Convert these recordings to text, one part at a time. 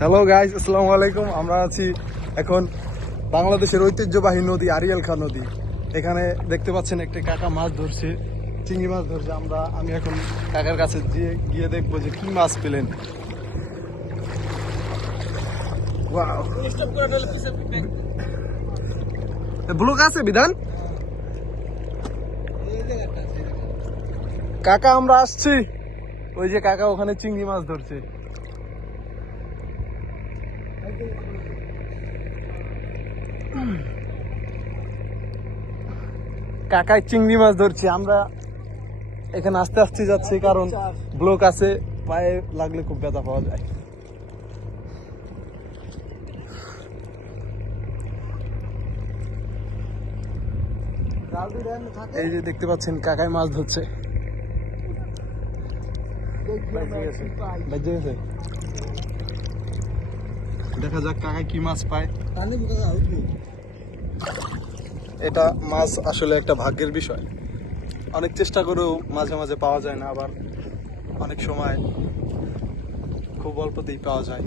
Hello guys, আসসালামু আলাইকুম। আমরা আছি এখন বাংলাদেশের ঐতিহ্যবাহী নদী আরিয়াল খাঁ নদী। এখানে দেখতে পাচ্ছেন একটি কাকা মাছ ধরছে, চিংড়ি মাছ ধরছে। আমি এখন কাকার কাছে গিয়ে দেখবো যে কি মাছ পেলেন। ব্লক আছে বিধান কাকা, আমরা আসছি। ওই যে কাকা ওখানে চিংড়ি মাছ ধরছে। কাকায় চিংড়ি মাছ ধরছি। আমরা এখানে আস্তে আস্তে যাচ্ছি, কারণ ব্লক আছে, পায়ে লাগলে খুব ব্যথা পাওয়া যায়। এই যে দেখতে পাচ্ছেন কাকায় মাছ ধরছে। দেখা যাক কাকায় কি মাছ পায়। এটা মাছ আসলে একটা ভাগ্যের বিষয়। অনেক চেষ্টা করেও মাঝে মাঝে পাওয়া যায় না, আবার অনেক সময় খুব অল্পতেই পাওয়া যায়।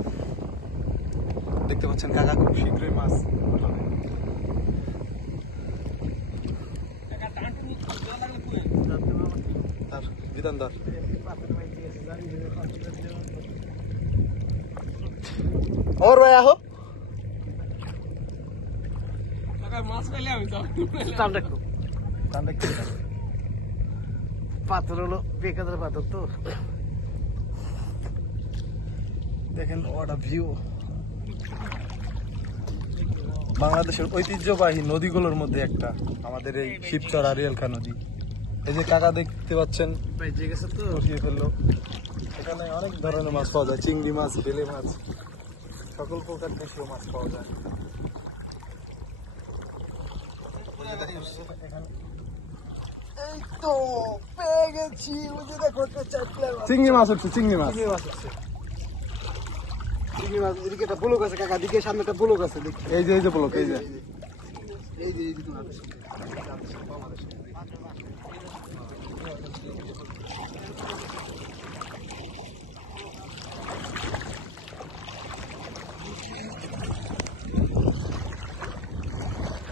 দেখতে পাচ্ছেন কাকা খুব শীঘ্রই মাছ উঠাবে। তার বিধানদার ওর ভাই আহো মাছ পেলে আমি পাথর হলো বেকার পাথর। তো দেখেন ওটা ভিউ। বাংলাদেশের ঐতিহ্যবাহী নদীগুলোর মধ্যে একটা আমাদের এই শিবচর আরিয়াল খাঁ নদী। এই যে কাকা দেখতে পাচ্ছেন বসিয়ে ফেললো। এখানে অনেক ধরনের মাছ পাওয়া যায়, চিংড়ি মাছ, বেলে মাছ, সকল প্রকার দেশীয় মাছ পাওয়া যায়। এই তো পেয়ে গেছি। চিংড়ি মাছ হচ্ছে, চিংড়ি মাছ হচ্ছে। চিংড়ি মাছ এদিকে একটা ব্লক আছে কাকা, দিকে সামনে একটা ব্লক আছে। এই যে ব্লক, এই যে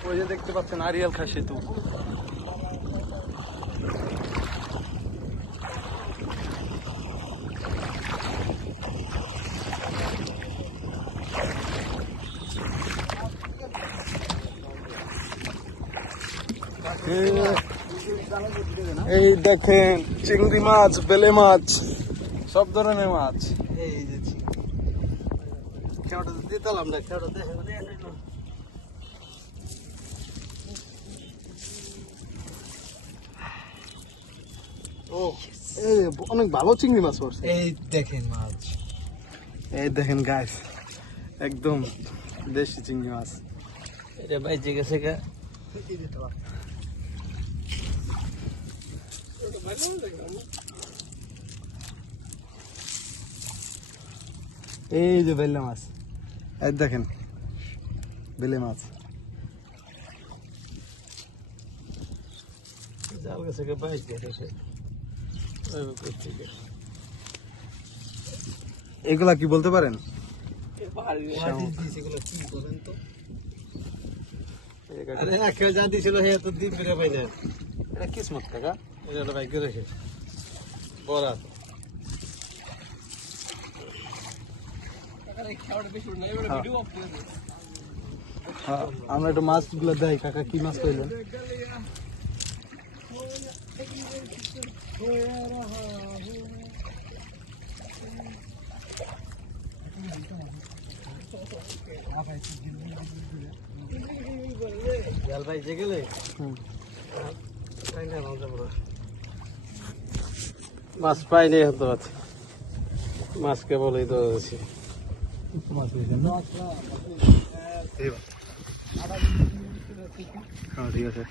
ওই যে দেখতে পাচ্ছেন আরিয়াল খাঁ সেতু। এই দেখেন চিংড়ি মাছ, বেলে মাছ, সব ধরনের মাছ। এই যে খেওটা দিতাম না, খেওটা দেখে ও অনেক ভালো চিংড়ি মাছ পড়ছে। এই দেখেন মাছ, এই দেখেন গাইস, একদম দেশি চিংড়ি মাছ। এটা বাইজে গেছে গা। এই যে বেলে মাছ, এই দেখেন বেলে মাছ। জাল গেছে গা, বাইজ গেছে। এগুলা কি বলতে পারেন? যা দিছিল সে তো দিন ফিরে পাই না। এটা কিসমত কাকা। এটা বাইক রেখে বড়া আমরা একটু মাছগুলো দেয়। কাকা কি মাছ পাইলেন? জাল বাইজে গেলে মাছ পাইলে হতো আছে। মাছ কেবল এই তো আছে মাছ পেয়েছেন না? হ্যাঁ ঠিক আছে।